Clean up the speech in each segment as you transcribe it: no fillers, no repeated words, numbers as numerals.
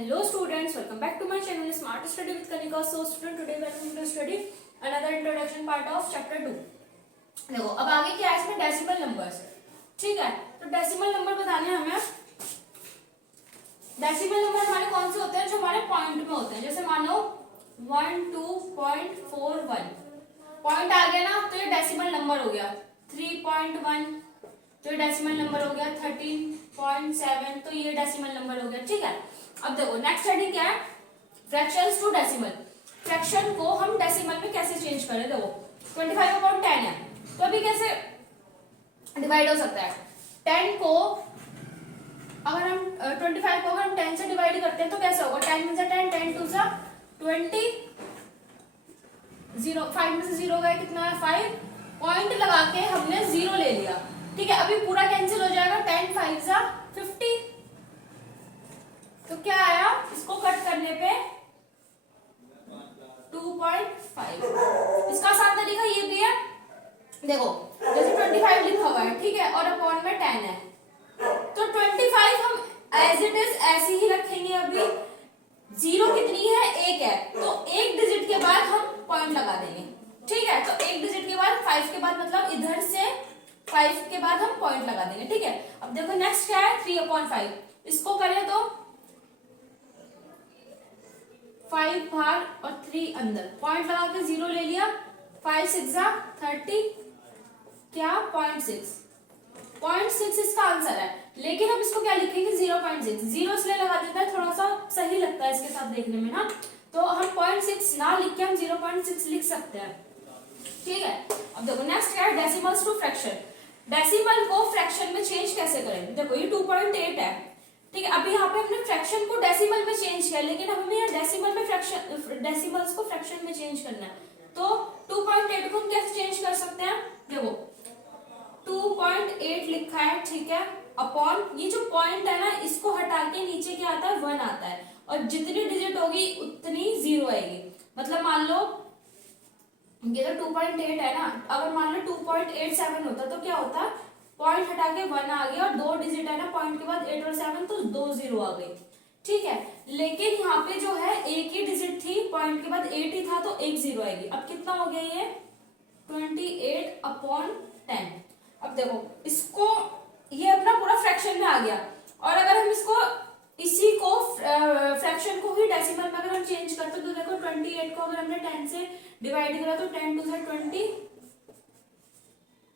Hello students, welcome back to my channel Smart Study with Kanika. So student, today we are going to study another introduction part of chapter 2. देखो अब आगे क्या है इसमें decimal numbers, ठीक है। तो डेसिमल नंबर बताने हैं हमें। डेसिमल नंबर हमारे कौन से होते हैं, जो हमारे पॉइंट में होते हैं। जैसे मान लो 12.41 पॉइंट आ गया ना, तो ये डेसिमल नंबर हो गया। 3.1 तो ये डेसिमल नंबर हो गया। 13.7 तो ये डेसिमल नंबर हो गया, ठीक है। अब देखो नेक्स्ट हेडिंग क्या है, फ्रैक्शंस टू डेसिमल। फ्रैक्शन को हम डेसिमल में कैसे चेंज करें। देखो 25/10 है, तो अभी कैसे डिवाइड हो सकता है। 10 को अगर हम 25 को अगर हम 10 से डिवाइड करते हैं तो कैसे होगा। 10 में से 10, 10 2 सा 20, 0 5 में से 0 गया, कितना है 5। पॉइंट लगा के हमने 0 ले लिया, ठीक है। अभी पूरा कैंसिल हो जाएगा। 10 5 सा 50, तो क्या आया, इसको कट करने पे 2.5। इसका आसान तरीका ये भी है, देखो जैसे 25 लिखा हुआ है, ठीक है, और अपॉन में 10 है, तो 25 हम एज इट इज ऐसे ही रखेंगे। अभी 0 कितनी है, 1 है, तो एक डिजिट के बाद हम पॉइंट लगा देंगे, ठीक है। तो एक डिजिट के बाद 5 के बाद, मतलब इधर से 5 के बाद हम पॉइंट लगा देंगे, ठीक है। अब देखो नेक्स्ट क्या है, 3/5। इसको करें तो 5 बाहर और 3 अंदर, पॉइंट लगा के 0 ले लिया। 5 6 30, क्या 0.6 इसका आंसर है। लेकिन हम इसको क्या लिखेंगे, 0.6। 0 इसलिए लगा देता है, थोड़ा सा सही लगता है इसके साथ देखने में ना, तो हम 0.6 ना लिख के हम 0.6 लिख सकते हैं, ठीक है। अब देखो नेक्स्ट क्या है, डेसिमल्स टू फ्रैक्शन। डेसिमल को फ्रैक्शन में चेंज कैसे करें। देखो ये 2.8 है, ठीक है। अभी यहाँ पे हमने फ्रैक्शन को डेसिमल में चेंज किया, लेकिन हमें यहाँ डेसिमल में फ्रैक्शन, डेसिमल्स को फ्रैक्शन में चेंज करना है। तो 2.8 को हम कैसे चेंज कर सकते हैं। देखो 2.8 लिखा है, ठीक है, अपॉन ये जो पॉइंट है ना, इसको हटा के नीचे क्या आता है, 1 आता है, और जितनी डिजिट होगी उतनी 0 आएगी। मतलब मान लो ये तो 2.8 है ना, अगर मान लो 2.87 होता तो क्या होता, पॉइंट हटा के 1 आ गया, और 2 डिजिट है ना पॉइंट के बाद 8 और 7, तो 2 0 आ गई, ठीक है। लेकिन यहाँ पे जो है एक ही डिजिट थी, पॉइंट के बाद 8 ही था, तो 1 0 आएगी। अब कितना हो गया ये 28/10। अब देखो इसको, ये अपना पूरा फ्रैक्शन में आ गया, और अगर हम इसको इसी को फ्रैक्शन को ही डेसिमल में अगर हम चेंज करते तो देखो 28 को अगर हमने 10 से डिवाइड करा तो 10 2 से 20,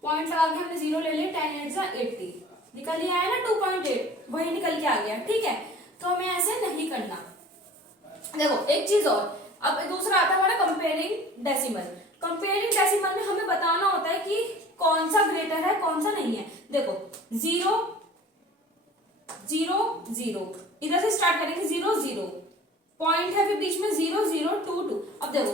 पॉइंट लगा के हमने 0 ले लिया, 10 8 सा 80, निकल ही आया ना 2.8, वही निकल के आ गया, ठीक है। तो हमें ऐसे नहीं करना। देखो एक चीज और, अब दूसरा आता है हमारा कंपेयरिंग डेसिमल। कंपेयरिंग डेसिमल में हमें बताना होता है कि कौन सा ग्रेटर है कौन सा नहीं है। देखो 0 0 0, इधर से स्टार्ट करेंगे 0 0, पॉइंट है फिर बीच में 0 0 2 2। अब देखो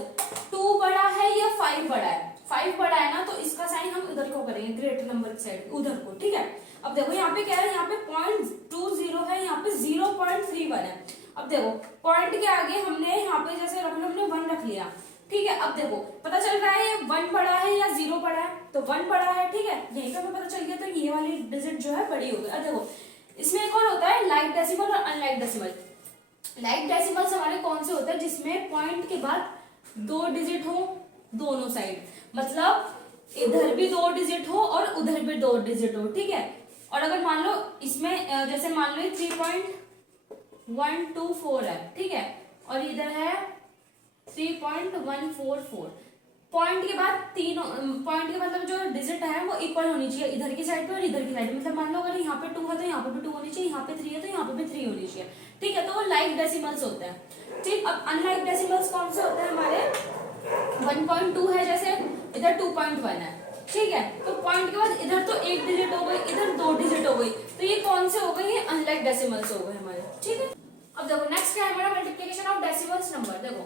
2 बड़ा है या 5 बड़ा है। 5 बड़ा है ना, तो इसका साइन हम इधर को करेंगे, ग्रेटर नंबर की साइड उधर को, ठीक है। अब देखो यहाँ पे क्या है, यहाँ पे 0.20 है, यहाँ पे 0.31 है। अब देखो पॉइंट के आगे हमने यहाँ पे जैसे रख लो, हमने 1 रख लिया, ठीक है। अब देखो पता चल रहा है ये 1 बड़ा है या 0 बड़ा है, तो 1 बड़ा है, ठीक है, यही तो हमें पता चल गया, तो ये वाली डिजिट जो है बड़ी होगी। अब देखो इसमें एक और होता है लाइक डेसिमल और अनलाइक डेसिमल। लाइक डेसिमल्स हमारे कौन से होते हैं, जिसमें पॉइंट के बाद 2 डिजिट हो दोनों साइड, मतलब इधर भी 2 डिजिट हो और उधर भी 2 डिजिट हो, ठीक है। और अगर मान लो इसमें जैसे मान लो 3.124 है, ठीक है, और इधर है 3.144, पॉइंट के बाद तीनों पॉइंट के मतलब जो डिजिट है वो इक्वल होनी चाहिए, इधर की साइड पे और इधर की साइड पे। मतलब मान लो अगर यहाँ पे 2 है तो यहाँ पे भी 2 होनी चाहिए, यहाँ पे 3 है तो यहाँ पे भी 3 होनी चाहिए, ठीक है। तो वो लाइक डेसिमल्स होते हैं, ठीक। अब अनलाइक डेसिमल्स कौन से होते हैं हमारे, 1.2 है, जैसे इधर 2.1 है, ठीक है, तो पॉइंट के बाद इधर तो 1 डिजिट हो गई, इधर 2 डिजिट हो गई, तो ये कौन से हो गए, ये अनलाइक डेसिमल्स हो गए हमारे, ठीक है। अब देखो नेक्स्ट क्या है हमारा, मल्टीप्लिकेशन ऑफ डेसिमल्स नंबर। देखो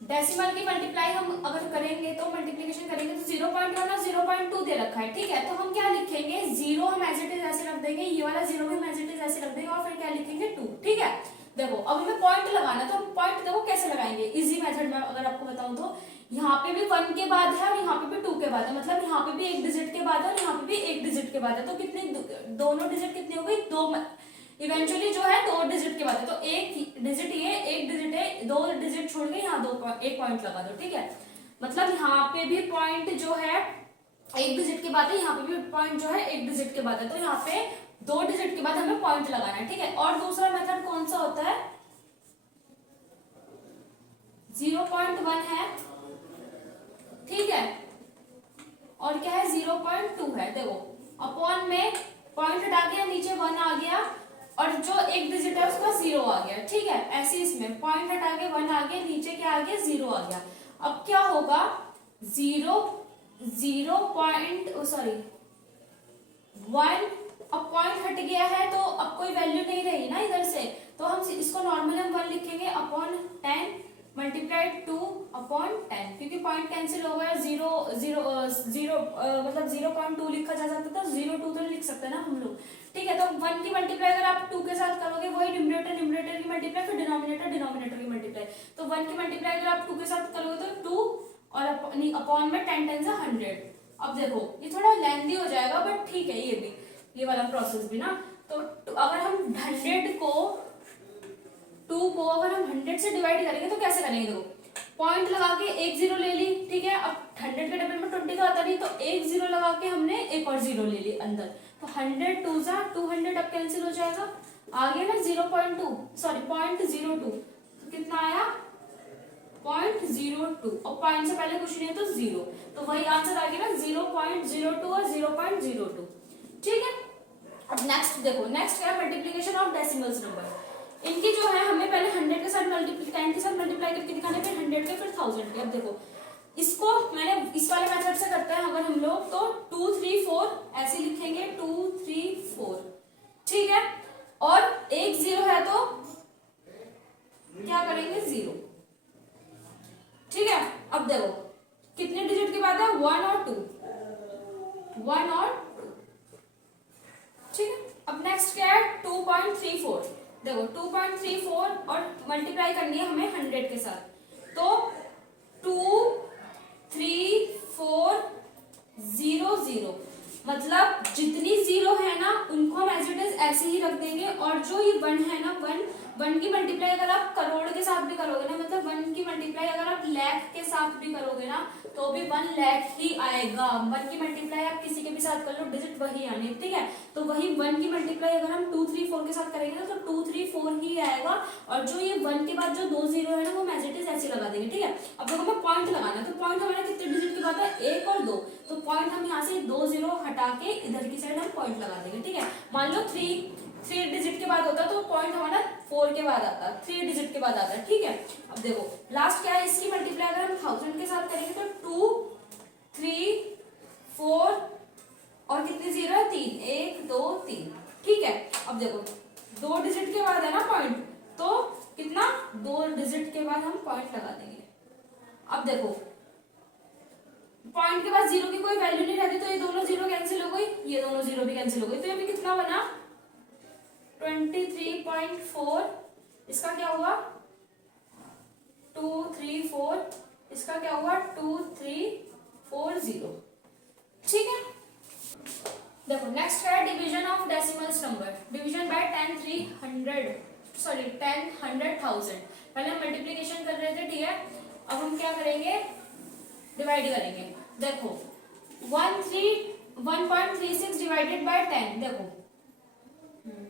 डेसिमल की मल्टीप्लाई हम अगर करेंगे तो मल्टीप्लिकेशन करेंगे तो 0.1 और 0.2 दे रखा है, ठीक है। तो हम क्या लिखेंगे, 0 हम एज इट इज ऐसे रख देंगे, ये वाला 0 भी हम एज इट इज ऐसे रख देंगे, और फिर क्या लिखेंगे 2, ठीक है। देखो अब हमें पॉइंट लगाना, तो हम पॉइंट देखो कैसे लगाएंगे, इजी मेथड में अगर आपको बताऊं तो यहाँ पे भी 1 के बाद है और यहाँ पे भी 2 के बाद है, मतलब यहाँ पे भी 1 डिजिट के बाद है और यहाँ पे भी 1 डिजिट के बाद है, तो कितनी दोनों डिजिट कितनी हो गई, 2, इवेंचुअली जो है 2 डिजिट के बाद है, तो 1 डिजिट ये दो डिजिट छोड़ के यहाँ एक पॉइंट लगा दो, ठीक है। मतलब यहाँ पे भी पॉइंट जो है एक डिजिट के बाद है, यहाँ पे भी पॉइंट जो है एक डिजिट के बाद है, तो यहाँ पे 2 डिजिट के बाद हमें पॉइंट लगाना है, ठीक है। और दूसरा मेथड कौन सा होता है, 0.1 है, ठीक है, और क्या है 0.2 है। देखो अपॉन में पॉइंट हटा के नीचे 1 आ गया और जो एक डिजिट है उसका 0 आ गया, ठीक है। ऐसे इसमें पॉइंट हटा के 1 आ गया, नीचे क्या आ गया 0 आ गया। अब क्या होगा 1 अब पॉइंट हट गया है तो अब कोई वैल्यू नहीं रही ना इधर से, तो हम इसको नॉर्मली हम 1 लिखेंगे अपॉन 10 मल्टीप्लाइड 2 अपॉन 10, क्योंकि पॉइंट कैंसिल हो गया, 0 मतलब 0.2 लिखा जा सकता था, 0.2 तो लिख सकते हैं ना हम लोग, ठीक है। तो 1 की मल्टीप्लाई अगर आप 2 के साथ करोगे वही न्यूमरेटर की मल्टीप्लाई, फिर डिनोमिनेटर की मल्टीप्लाई, तो 1 की मल्टीप्लाई अगर आप 2 के साथ करोगे तो 2 और अपॉन में 10 10 से 100। अब देखो ये थोड़ा लेंथी हो जाएगा बट ठीक है, ये वाला प्रोसेस भी ना। तो अगर हम 100 को 2 को अगर हम 100 से डिवाइड करेंगे तो कैसे करेंगे, देखो पॉइंट लगा के एक 0 ले ली, ठीक है। अब 100 के डबल में 20 तो आता नहीं, तो एक 0 लगा के हमने एक और 0 ले ली अंदर, तो 100 2 जा 200 अब कैंसिल हो जाएगा, आ गया ना 0.02, तो कितना आया 0.02, और पॉइंट से पहले कुछ नहीं है तो 0, तो वही आंसर आ गया ना 0.02 और 0.02, ठीक है। अब नेक्स्ट देखो, नेक्स्ट क्या है मल्टीप्लिकेशन ऑफ डेसिमल्स नंबर। इनकी जो है हमें पहले 100 के साथ 10 के साथ मल्टीप्लाई करके दिखाने, फिर 100 के, फिर 1000 के। अब देखो इसको मैंने इस वाले मेथड से करते हैं अगर हम लोग, तो 2 3 4 ऐसे लिखेंगे 2 3 4, ठीक है। और एक 0 है तो क्या करेंगे 0, ठीक है। अब देखो कितने डिजिट की बात है 1 और 2, 1 और 2, ठीक है। अब नेक्स्ट क्या है 2.34, देखो 2.34 और मल्टीप्लाई करनी है हमें 100 के साथ, तो 2 3 4 0 0, मतलब जितनी 0 है ना उनको हम एज इट इज ऐसे ही रख देंगे, और जो ये 1 है ना 1 की मल्टीप्लाई अगर आप करोड़ के साथ भी करोगे ना, मतलब 1 की मल्टीप्लाई अगर आप लाख के साथ भी करोगे ना तो भी 1 लाख ही आएगा। 1 की मल्टीप्लाई आप किसी के भी साथ कर लो, डिजिट वही आने, ठीक है। तो वही 1 की मल्टीप्लाई अगर हम 2 3 4 के साथ करेंगे ना तो 2 3 4 ही आएगा, और जो ये 1 के बाद जो 2 0 है ना वो एज इट इज ऐसे लगा देंगे, ठीक है। अब देखो हमें पॉइंट लगाना है, तो पॉइंट हमारा कितने डिजिट की बात है 1 और 2, तो पॉइंट हम यहाँ से 2 0 हटा के इधर की साइड हम पॉइंट लगा देंगे, ठीक है। मान लो 3 डिजिट के बाद होता तो पॉइंट हमारा 4 के बाद आता, 3 डिजिट के बाद आता है, ठीक है। अब देखो लास्ट क्या है, इसकी मल्टीप्लाई अगर हम 1000 के साथ करेंगे तो 2 3 4 और कितने 0 है 3, 1 2 3, ठीक है। अब देखो 2 डिजिट के बाद है ना पॉइंट, तो कितना 2 डिजिट के बाद हम पॉइंट लगा देंगे। अब देखो पॉइंट के बाद 0 की कोई वैल्यू नहीं रहती, तो ये दोनों 0 कैंसिल हो गई, ये दोनों 0 भी कैंसिल हो गई, तो ये भी कितना बना 23.4, इसका क्या हुआ 2 3 4, इसका क्या हुआ 2 3 4 0, ठीक है। देखो नेक्स्ट है division of decimals number, division bye 10 100 1000। पहले हम मल्टीप्लिकेशन कर रहे थे, ठीक है। अब हम क्या करेंगे डिवाइड करेंगे। देखो 1.36 डिवाइडेड बाय 10, देखो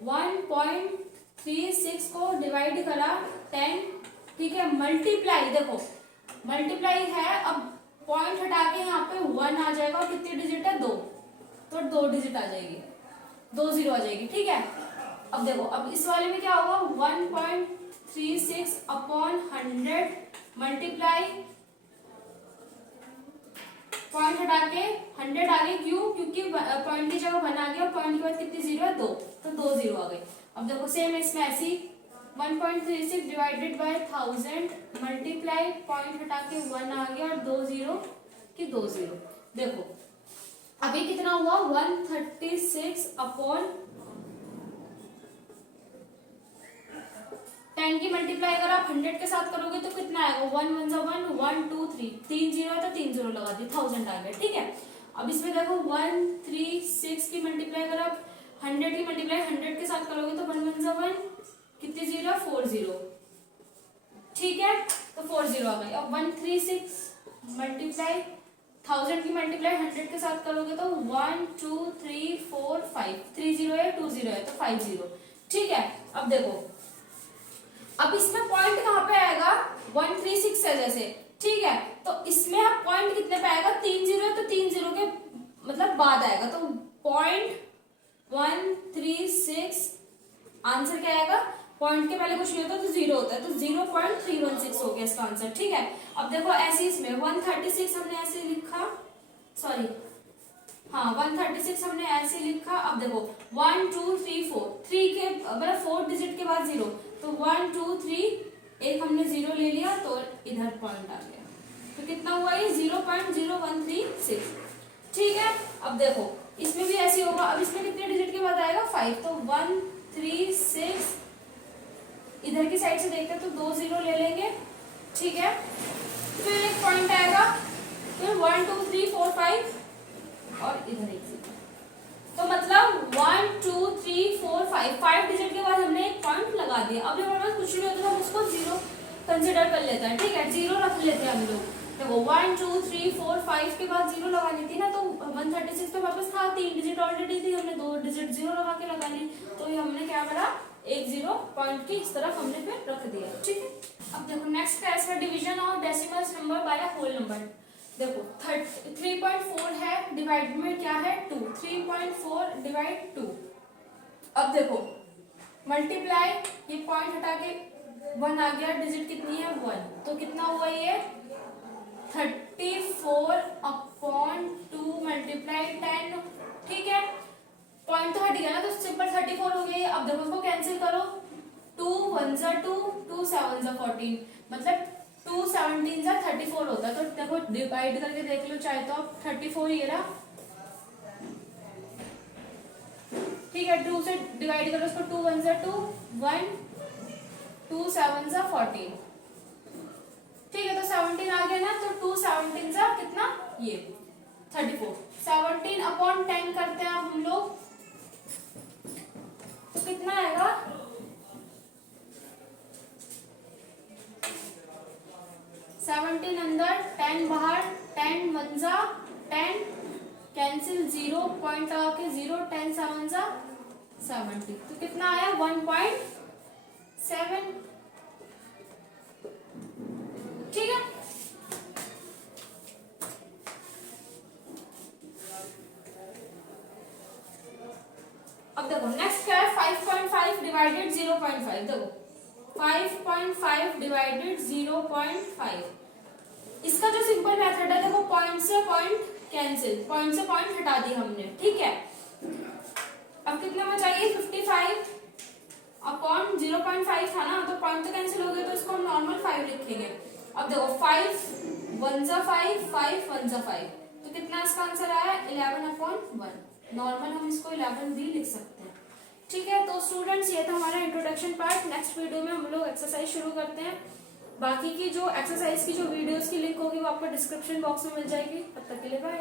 1.36 को डिवाइड करा 10, ठीक है। मल्टीप्लाई, देखो मल्टीप्लाई है, अब पॉइंट हटा के यहाँ पे 1 आ जाएगा, और कितनी डिजिट है 2, तो 2 डिजिट आ जाएगी, 2 0 आ जाएगी, ठीक है। अब देखो अब इस वाले में क्या होगा 1.36 अपॉन 100 मल्टीप्लाई पॉइंट हटा के 100 आ गए, क्यों क्योंकि पॉइंट की जगह 1 आ गया, और पॉइंट के बाद कितनी 0 है 2, तो 2 0 आ गए। अब देखो सेम इसमें ऐसी 1.36 डिवाइडेड बाय 1000 मल्टीप्लाई पॉइंट हटा के 1 आ गया और 2 0 की 2 0, देखो अभी कितना हुआ 136 अपॉन 10 की मल्टीप्लाई अगर आप 100 के साथ करोगे तो कितना आएगा 1 1 1 1 2 3 3 0 है तो 3 0 लगा दी 1000 आ गया, ठीक है। अब इसमें देखो 136 की मल्टीप्लाई अगर आप 100 की मल्टीप्लाई 100 के साथ करोगे तो 1 1 1 कितने 0 4 0, ठीक है। आ गई। अब 136 मल्टीप्लाई 1000 की मल्टीप्लाई 100 के साथ करोगे तो 1 2 3 4 5 3 0 है 2 0 है तो 5 0। ठीक है, अब देखो अब इसमें पॉइंट कहाँ पे आएगा 136 है जैसे, ठीक है, तो इसमें अब पॉइंट कितने पे आएगा 3 0 है तो 3 0 के मतलब बाद आएगा तो 0.136 आंसर क्या आएगा, पॉइंट के पहले कुछ नहीं होता तो 0 होता है तो 0.316 हो गया इसका आंसर। ठीक है, अब देखो ऐसे इसमें 136 हमने ऐसे लिखा, सॉरी हाँ 136 हमने ऐसे लिखा। अब देखो 1 2 3 4 3 के मतलब 4 डिजिट के बाद 0 तो 1 2 3 एक हमने 0 ले लिया तो इधर पॉइंट आ गया तो कितना हुआ ये 0.0136। ठीक है, अब देखो इसमें भी ऐसे होगा। अब इसमें कितने डिजिट के बाद आएगा 5 तो 136 इधर की साइड से देखते तो 2 0 ले लेंगे। ठीक है, फिर एक पॉइंट आएगा फिर 1 2 3 4 5 और इधर एक 0 तो मतलब 1 2 3 4 5 डिजिट के बाद हमने एक पॉइंट लगा दिया। अब जब हमारे पास कुछ नहीं होता तो हम उसको 0 कंसिडर कर लेते हैं। ठीक है, 0 रख लेते हैं हम लोग। देखो 1 2 3 4 5 के बाद 0 लगानी थी ना तो 136 पे वापस था 3 डिजिट ऑलरेडी थी, हमने 2 डिजिट 0 लगा के लगा ली तो ये हमने क्या करा एक 0 पॉइंट की इस तरफ हमने फिर रख दिया। ठीक है, अब देखो नेक्स्ट है इसका division of decimals number by a whole number. देखो 3.4 है डिवाइड में क्या है 2, 3.4 डिवाइड 2। अब देखो मल्टीप्लाई ये पॉइंट हटा के 1 आ गया, डिजिट कितनी है 1 तो कितना हुआ ये 34/2 मल्टीप्लाई 10। ठीक है, पॉइंट तो हट गया ना तो सिंपल 34 हो गई। अब देखो इसको कैंसिल करो 2 1 जा 2 2 7 जा 14 मतलब 2 17 जा 34 होता है तो देखो डिवाइड करके देख लो चाहे तो अब 34 ये रहा। ठीक है, 2 से डिवाइड करो इसको 2 1 जा 2 1 2 7 जा 14। ठीक है, तो 17 आ गया ना तो 2 17 जा कितना ये 34 17/10 करते हैं अब हम लोग तो कितना आएगा 17 अंदर 10 बाहर 10 1 जा 10 कैंसिल 0 पॉइंट आके 0 10 7 जा 70 तो कितना आया 1.7। ठीक है, अब देखो नेक्स्ट क्या है 5.5 डिवाइडेड 0.5। देखो 5.5 डिवाइडेड 0.5 इसका जो सिंपल मेथड है देखो पॉइंट से पॉइंट कैंसिल, पॉइंट से पॉइंट हटा दी हमने। ठीक है, अब कितना में चाहिए 55 अपॉन 0.5 था ना तो पॉइंट तो कैंसिल हो गया तो इसको हम नॉर्मल 5 लिखेंगे। अब देखो 5 1 जा 5 5 1 जा 5 तो कितना इसका आंसर आया 11/1। नॉर्मल हम इसको 11 भी लिख सकते हैं। ठीक है, तो स्टूडेंट्स ये था हमारा इंट्रोडक्शन पार्ट। नेक्स्ट वीडियो में हम लोग एक्सरसाइज शुरू करते हैं। बाकी की जो एक्सरसाइज की जो वीडियोस की लिंक होगी वो आपको डिस्क्रिप्शन बॉक्स में मिल जाएगी। तब तक के लिए बाय।